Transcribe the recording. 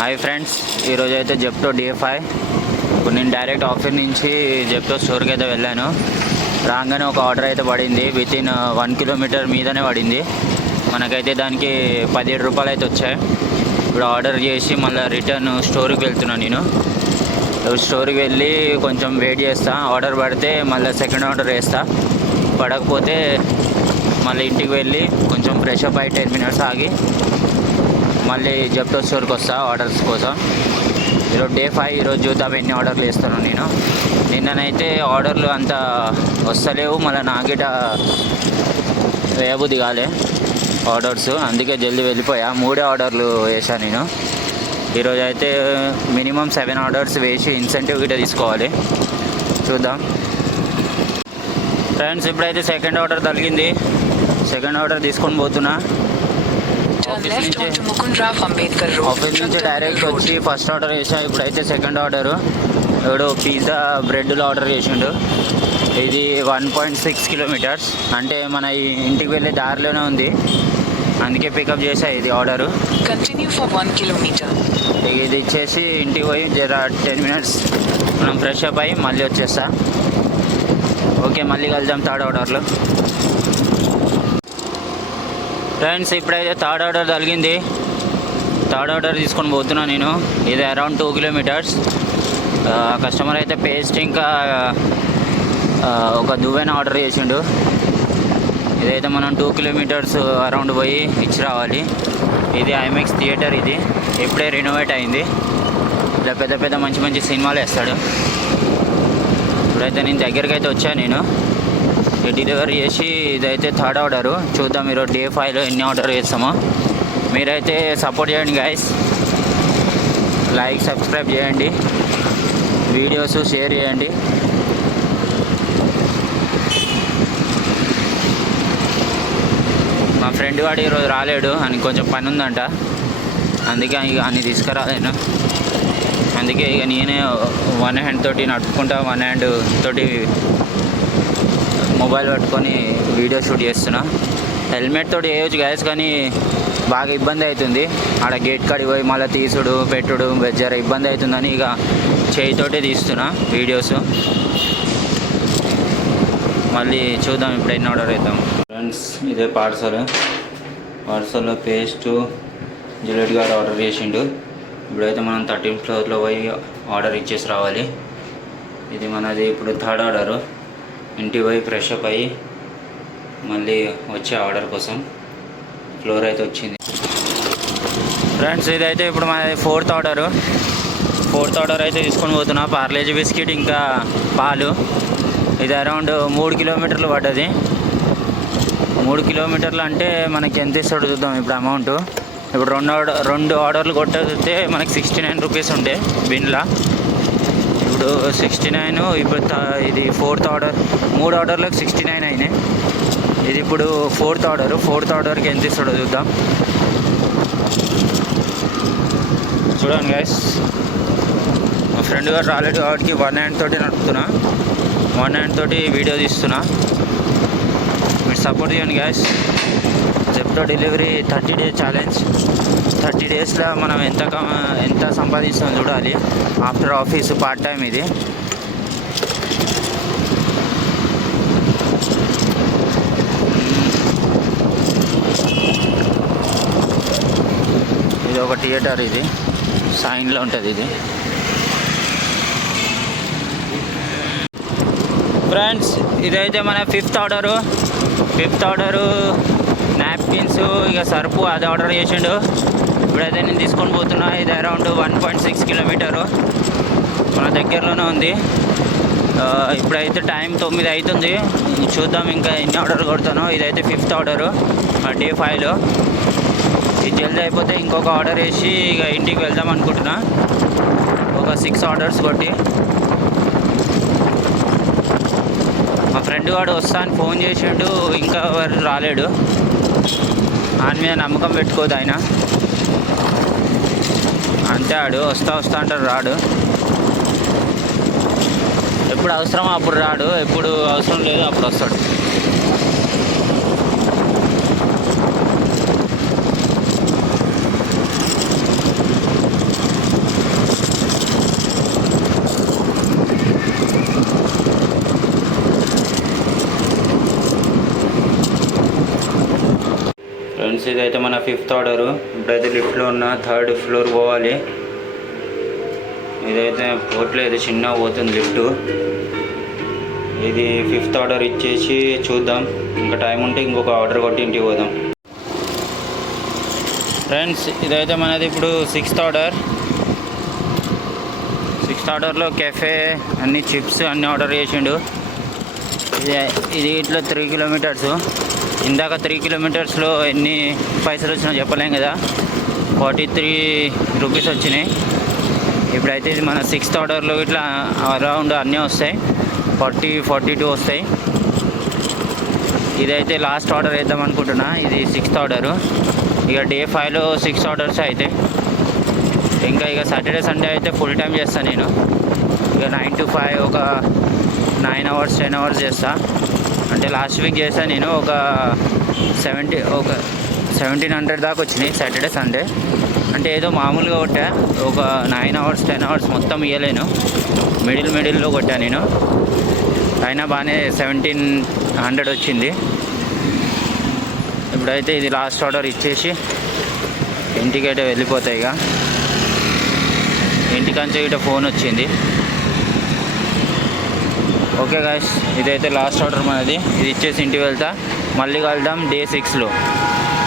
Hi friends, ఈరోజు అయితే Zepto DA5. ఇప్పుడు నేను డైరెక్ట్ ఆఫీస్ నుంచి జెప్టో స్టోర్కి అయితే వెళ్ళాను. రాగానే ఒక ఆర్డర్ అయితే పడింది. వితిన్ 1 కిలోమీటర్ మీదనే పడింది. మనకైతే దానికి 17 రూపాయలు అయితే వచ్చాయి. ఇప్పుడు ఆర్డర్ చేసి మళ్ళీ రిటర్న్ స్టోర్కి వెళ్తున్నాను. నేను స్టోర్కి వెళ్ళి కొంచెం వెయిట్ చేస్తా. ఆర్డర్ పడితే మళ్ళీ సెకండ్ ఆర్డర్ వేస్తా. పడకపోతే మళ్ళీ ఇంటికి వెళ్ళి కొంచెం ఫ్రెష్ అప్ అయ్యి 10 మినిట్స్ ఆగి మళ్ళీ జెప్టో స్టోర్కి వస్తా ఆర్డర్స్ కోసం. ఈరోజు Day 5. ఈరోజు చూద్దాం ఎన్ని ఆర్డర్లు వేస్తాను నేను. నిన్ననైతే ఆర్డర్లు అంత వస్తలేవు, మళ్ళీ నాకిట వేయబుద్ధి కాలే ఆర్డర్స్, అందుకే జల్దీ వెళ్ళిపోయా. 3 ఆర్డర్లు వేసాను నేను. ఈరోజు అయితే మినిమం 7 ఆర్డర్స్ వేసి ఇన్సెంటివ్ గిట్ట తీసుకోవాలి. చూద్దాం ఫ్రెండ్స్. ఇప్పుడైతే సెకండ్ ఆర్డర్ తగిలింది. సెకండ్ ఆర్డర్ తీసుకొని పోతున్నా. ఆఫీస్ నుంచి డైరెక్ట్ వచ్చి ఫస్ట్ ఆర్డర్ చేసా. ఇప్పుడైతే సెకండ్ ఆర్డరు. ఇప్పుడు పిజ్జా బ్రెడ్లో ఆర్డర్ చేసిండు. ఇది 1.6 కిలోమీటర్స్, అంటే మన ఇంటికి వెళ్ళే దారిలోనే ఉంది, అందుకే పికప్ చేసా ఇది ఆర్డరు. ఇది ఇచ్చేసి ఇంటికి పోయి జర 10 మినిట్స్ మనం ఫ్రెష్ అప్ అయ్యి మళ్ళీ వచ్చేస్తా. ఓకే, మళ్ళీ కలుద్దాం థర్డ్ ఆర్డర్లో. ఫ్రెండ్స్, ఇప్పుడైతే థర్డ్ ఆర్డర్ తగిలింది. థర్డ్ ఆర్డర్ తీసుకొని పోతున్నా నేను. ఇది అరౌండ్ 2 కిలోమీటర్స్. కస్టమర్ అయితే పేస్ట్ ఇంకా ఒక దువ్వెన ఆర్డర్ చేసిండు. ఇదైతే మనం 2 కిలోమీటర్స్ అరౌండ్ పోయి ఇచ్చి రావాలి. ఇది IMAX థియేటర్. ఇది ఇప్పుడే రినోవేట్ అయింది. ఇలా పెద్ద పెద్ద మంచి మంచి సినిమాలు వేస్తాడు. ఇప్పుడైతే నేను దగ్గరికి అయితే వచ్చాను. నేను డెలివరీ చేసి ఇదైతే థర్డ్ ఆర్డరు. చూద్దాం ఈరోజు Day 5లో ఎన్ని ఆర్డర్ చేస్తామో. మీరైతే సపోర్ట్ చేయండి గైస్. లైక్, సబ్స్క్రైబ్ చేయండి, వీడియోస్ షేర్ చేయండి. మా ఫ్రెండ్ వాడు ఈరోజు రాలేడు, అని కొంచెం పని ఉందంట, అందుకే ఇక అన్ని తీసుకురాలేను. అందుకే ఇక నేనే 1 హ్యాండ్ తోటి నడుపుకుంటా, 1 హ్యాండ్ తోటి మొబైల్ పట్టుకొని వీడియో షూట్ చేస్తున్నా. హెల్మెట్ తోటి వేయచ్చు గ్యాస్, కానీ బాగా ఇబ్బంది అవుతుంది. ఆడ గేట్ కాడికి పోయి మళ్ళీ తీసుడు పెట్టుడు జర ఇబ్బంది అవుతుందని ఇక చేయితోటే తీస్తున్నా వీడియోస్. మళ్ళీ చూద్దాం ఇప్పుడు ఎన్ని ఆర్డర్ అవుతాం. ఫ్రెండ్స్, ఇదే పార్సల్లో పేస్టు జిలెట్ గారు ఆర్డర్ చేసిండు. ఇప్పుడైతే మనం 13th ఫ్లోర్లో పోయి ఆర్డర్ ఇచ్చేసి రావాలి. ఇది మనది ఇప్పుడు థర్డ్ ఆర్డరు. ఇంటికి పోయి ఫ్రెష్ అప్ అయ్యి మళ్ళీ వచ్చే ఆర్డర్ కోసం ఫ్లోర్ అయితే వచ్చింది. ఫ్రెండ్స్, ఇదైతే ఇప్పుడు మన ఫోర్త్ ఆర్డర్ అయితే తీసుకొని పోతున్నా. పార్లేజీ బిస్కెట్ ఇంకా పాలు. ఇది అరౌండ్ 3 కిలోమీటర్లు పడ్డది. 3 కిలోమీటర్లు అంటే మనకి ఎంత ఇస్తాడు చూద్దాం ఇప్పుడు అమౌంట్. ఇప్పుడు రెండు ఆర్డర్లు కొట్టితే మనకి 69 రూపీస్ ఉండే బిన్లా. ఇప్పుడు 69. ఇప్పుడు ఇది ఫోర్త్ ఆర్డర్. 3 ఆర్డర్లకు 69 అయినాయి. ఇది ఇప్పుడు ఫోర్త్ ఆర్డర్కి ఎంత ఇస్తాడో చూద్దాం. చూడండి గైస్, మా ఫ్రెండ్ గారు రాలేడు కాబట్టి 1 హ్యాండ్ తోటి నడుపుతున్నా, 1 హ్యాండ్ తోటి వీడియో తీస్తున్నా. మీరు సపోర్ట్ చేయండి guys. Zepto delivery 30 days challenge. 30 డేస్లో మనం ఎంత సంపాదిస్తామో చూడాలి. ఆఫ్టర్ ఆఫీసు పార్ట్ టైం ఇది. ఇది ఒక థియేటర్, ఇది సైన్లో ఉంటుంది. ఇది ఫ్రెండ్స్, ఇదైతే మన ఫిఫ్త్ ఆర్డరు. నాప్కిన్స్ ఇక సర్పు అది ఆర్డర్ చేసిండు. ఇప్పుడైతే నేను తీసుకొని పోతున్నా. ఇది అరౌండ్ 1.6 కిలోమీటరు, మన దగ్గరలోనే ఉంది. ఇప్పుడైతే టైం 9 అవుతుంది. చూద్దాం ఇంకా ఎన్ని ఆర్డర్ కొడతానో. ఇదైతే ఫిఫ్త్ ఆర్డరు Day 5లో. ఇది జల్దీ అయిపోతే ఇంకొక ఆర్డర్ వేసి ఇక ఇంటికి వెళ్దాం అనుకుంటున్నా. ఒక 6 ఆర్డర్స్ కొట్టి. మా ఫ్రెండ్ వాడు వస్తా అని ఫోన్ చేసిండు, ఇంకా ఎవరు రాలేడు. ఆయన మీద నమ్మకం పెట్టుకోదు ఆయన, అంతే. ఆడు వస్తా అంటాడు, రాడు. ఎప్పుడు అవసరమో అప్పుడు రాడు, ఎప్పుడు అవసరం లేదు అప్పుడు వస్తాడు. ఇదైతే మన 5th ఆర్డరు. ఇప్పుడైతే లిఫ్ట్లో ఉన్న 3rd ఫ్లోర్ పోవాలి. ఇదైతే పోవట్లేదు, చిన్న పోతుంది లిఫ్ట్. ఇది 5th ఆర్డర్ ఇచ్చేసి చూద్దాం, ఇంకా టైం ఉంటే ఇంకొక ఆర్డర్ కొట్టి ఇంటికి పోదాం. ఫ్రెండ్స్ ఇదైతే మనది ఇప్పుడు 6th ఆర్డర్. 6th ఆర్డర్లో కెఫే అన్ని చిప్స్ అన్నీ ఆర్డర్ చేసిండు. ఇది ఇట్లా 3 కిలోమీటర్స్. ఇందాక 3 కిలోమీటర్స్లో ఎన్ని పైసలు వచ్చినా చెప్పలేం కదా, 43 రూపీస్ వచ్చినాయి. ఇప్పుడైతే ఇది మన 6th ఆర్డర్లో ఇట్లా అరౌండ్ అన్నీ వస్తాయి, 42 వస్తాయి. ఇదైతే లాస్ట్ ఆర్డర్ వేద్దాం అనుకుంటున్నా. ఇది 6th ఆర్డరు. ఇక డే 5లో 6 ఆర్డర్స్ అయితే ఇంకా ఇక సాటర్డే సండే అయితే ఫుల్ టైం చేస్తాను నేను. ఇక 9 to 5 ఒక 9 hours 10 hours చేస్తా. అంటే లాస్ట్ వీక్ చేశాను నేను ఒక 1700 దాకా వచ్చినాయి సాటర్డే సండే. అంటే ఏదో మామూలుగా కొట్టా, ఒక 9 hours 10 hours మొత్తం ఇవ్వలేను, మిడిల్లో కొట్టా నేను. అయినా బాగానే 1700 వచ్చింది. ఇప్పుడైతే ఇది లాస్ట్ ఆర్డర్ ఇచ్చేసి ఇంటికైతే వెళ్ళిపోతాయి. ఇక ఇంటికంచే ఇట ఫోన్ వచ్చింది. ఓకే గాయ్స్, ఇదైతే లాస్ట్ ఆర్డర్ మనది. ఇది ఇచ్చేసి ఇంటికి వెళ్తా. మళ్ళీ కలుద్దాం డే 6లో.